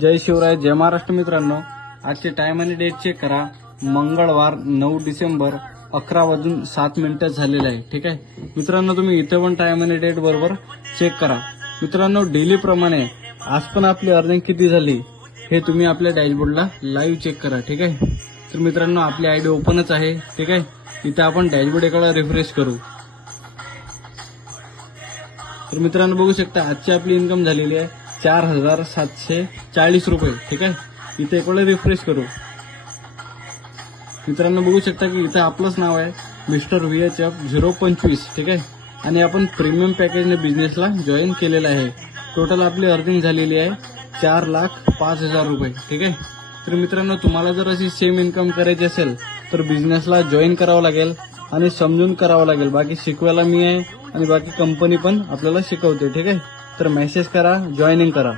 जय शिवराय, जय महाराष्ट्र मित्रांनो. आजचे टाइम आणि डेट चेक करा. मंगळवार 9 डिसेंबर 11:07 झालेले आहे. ठीक आहे मित्रांनो, तुम्ही इथे पण टाइम आणि डेट बरोबर चेक करा. मित्रांनो, डेली प्रमाणे आज पण आपली अर्निंग किती झाली हे तुम्ही आपल्या डॅशबोर्डला लाईव्ह चेक करा. ठीक आहे. तर मित्रांनो, आपली आयडी ओपनच आहे. ठीक आहे. इथे आपण डॅशबोर्ड एकाला रिफ्रेश करू. तर मित्रांनो, बघू शकता आजची आपली इन्कम झालेली आहे 4,740 रुपये. ठीक आहे. इथे एक वेळा रिफ्रेश करू. मित्रांनो, बघू शकता की इथे आपलंच नाव आहे मिस्टर VHF 025. ठीक आहे. आणि आपण प्रीमियम पॅकेजने बिझनेसला जॉईन केलेला आहे. टोटल आपली अर्निंग झालेली आहे 4,05,000 रुपये. ठीक आहे. तर मित्रांनो, तुम्हाला जर अशी सेम इन्कम करायची असेल तर बिझनेसला जॉईन करावं लागेल आणि समजून करावं लागेल. बाकी शिकवायला मी आहे आणि बाकी कंपनी पण आपल्याला शिकवते. ठीक आहे. तर मेसेज करा, जॉईनिंग करा.